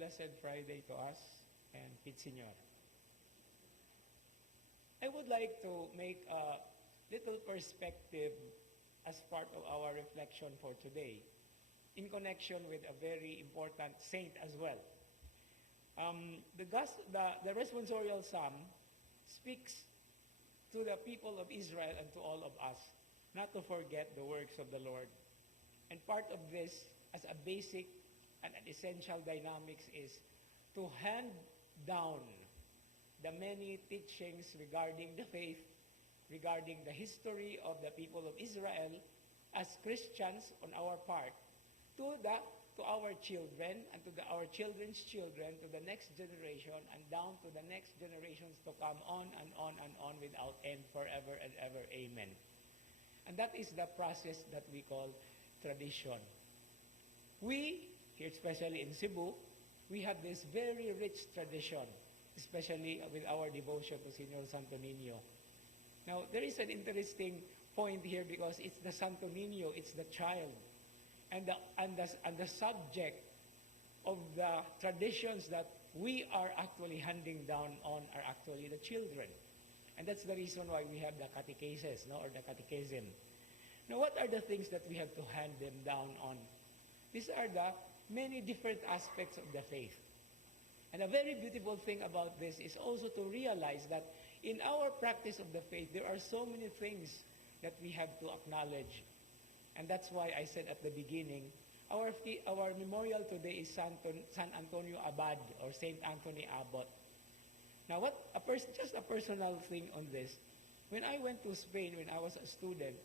Blessed Friday to us and Pitsenyor. I would like to make a little perspective as part of our reflection for today in connection with a very important saint as well. The responsorial psalm speaks to the people of Israel and to all of us not to forget the works of the Lord. And part of this, as a basic and an essential dynamics, is to hand down the many teachings regarding the faith, regarding the history of the people of Israel as Christians on our part, to our children and to our children's children, to the next generation, and down to the next generations to come, on and on and on without end, forever and ever. Amen. And that is the process that we call tradition. We, here especially in Cebu, we have this very rich tradition, especially with our devotion to Señor Santo Niño. Now, there is an interesting point here because it's the Santo Niño, it's the child. And the subject of the traditions that we are actually handing down on are actually the children. And that's the reason why we have the catechesis, or the catechism. Now, what are the things that we have to hand them down on? These are the many different aspects of the faith. And a very beautiful thing about this is also to realize that in our practice of the faith, there are so many things that we have to acknowledge. And that's why I said at the beginning, our memorial today is San Antonio Abad, or Saint Anthony Abbot. Now, just a personal thing on this. When I went to Spain, when I was a student,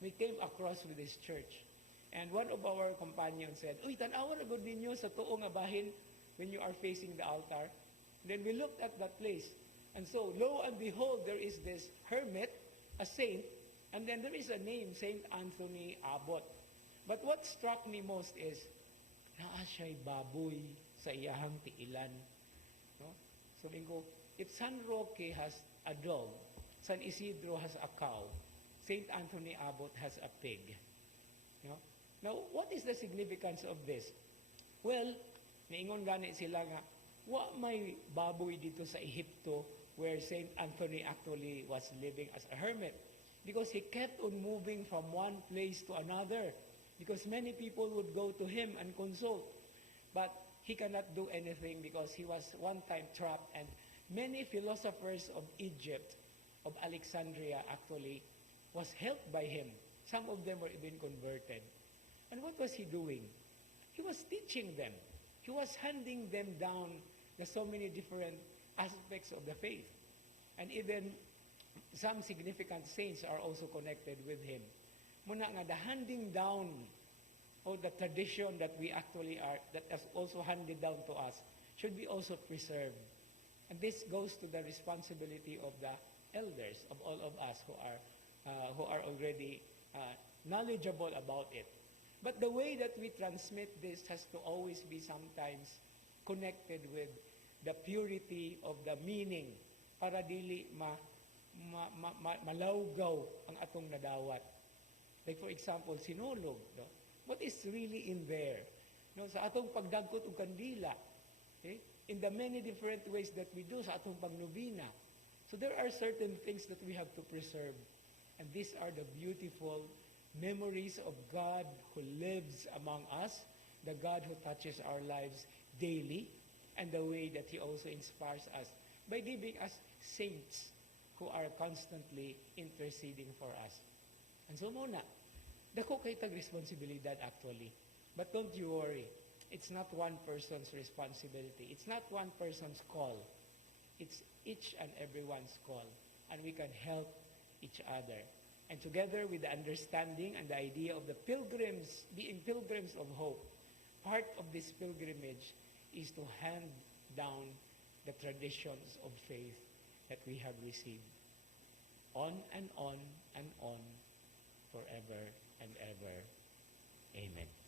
we came across with this church. And one of our companions said, "Uy, tanawa na gud ninyo sa tuo nga bahin when you are facing the altar." And then we looked at that place. And so, lo and behold, there is this hermit, a saint, and then there is a name, Saint Anthony Abbot. But what struck me most is, naa siya'y baboy sa iyahang tiilan. No? So, if San Roque has a dog, San Isidro has a cow, Saint Anthony Abbot has a pig. No? Now, what is the significance of this? Well, niingon gani sila nga, wa may baboy dito sa Ehipto where Saint Anthony actually was living as a hermit. Because he kept on moving from one place to another. Because many people would go to him and consult. But he cannot do anything because he was one time trapped. And many philosophers of Egypt, of Alexandria actually, was helped by him. Some of them were even converted. And what was he doing? He was teaching them. He was handing them down the so many different aspects of the faith. And even some significant saints are also connected with him. Muna nga, the handing down of the tradition that we actually are, that is also handed down to us, should be also preserved. And this goes to the responsibility of the elders, of all of us who are already knowledgeable about it. But the way that we transmit this has to always be sometimes connected with the purity of the meaning para dili malawgaw ang atong nadawat. Like for example, sinulog. No? What is really in there? No, sa atong pagdagkot og kandila. Okay? In the many different ways that we do sa atong pagnobina. So there are certain things that we have to preserve. And these are the beautiful memories of God who lives among us, the God who touches our lives daily, and the way that He also inspires us by giving us saints who are constantly interceding for us. And so muna, dako kay tag responsibilidad actually. But don't you worry, it's not one person's responsibility. It's not one person's call. It's each and everyone's call. And we can help each other. And together with the understanding and the idea of the pilgrims, being pilgrims of hope, part of this pilgrimage is to hand down the traditions of faith that we have received. On and on and on, forever and ever. Amen.